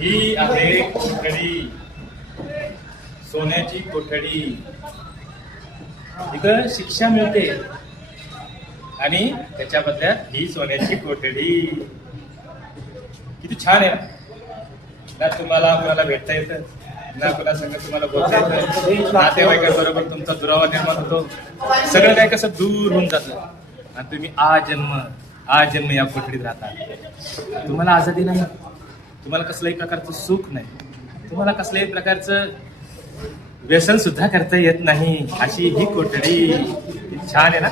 ही आहे कोठडी, सोन्याची कोठडी. इथं शिक्षा मिळते आणि त्याच्या बदल्यात ही सोन्याची कोठडी. किती छान आहे ना. तुम्हाला कोणाला भेटता येतं ना, कोणा संग तुम्हाला बोलता येतं, नातेवाईकांबरोबर तुमचा दुरावा निर्माण होतो. सगळं काय कसं दूर होऊन जातं आणि तुम्ही आजन्म या कोठडीत राहता. तुम्हाला आझादी नाही, तुम्हाला कसल्याही प्रकारचं सुख नाही, तुम्हाला कसल्याही प्रकारचं व्यसन सुद्धा करता येत नाही. अशी ही कोठडी. छान आहे ना.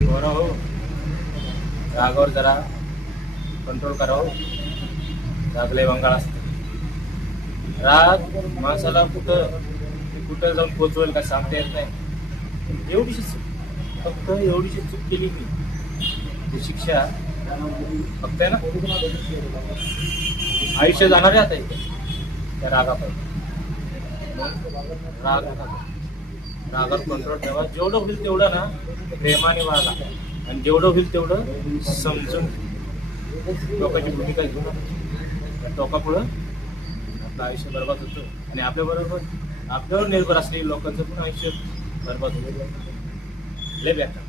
बरं हो, रागावर जरा कंट्रोल करावं. रागले बंगाळ असतं. राग माणसाला कुठं जाऊन पोचवेल का सांगता येत नाही. एवढीशी चूक, फक्त एवढीशी चूक केली मी, ती शिक्षा फक्त आहे ना. आयुष्य जाणार आहे आता इथे त्या रागापासून. रागावर कंट्रोल ठेवा. जेवढं होईल तेवढं ना प्रेमाने वागा आणि जेवढं होईल तेवढं समजून टोकाची भूमिका घेऊ नका. टोकापुढं आपलं आयुष्य बरबाद होतं आणि आपल्यावर निर्भर असलेली लोकांचं पण आयुष्य बरबाद होतं. लय बेकार.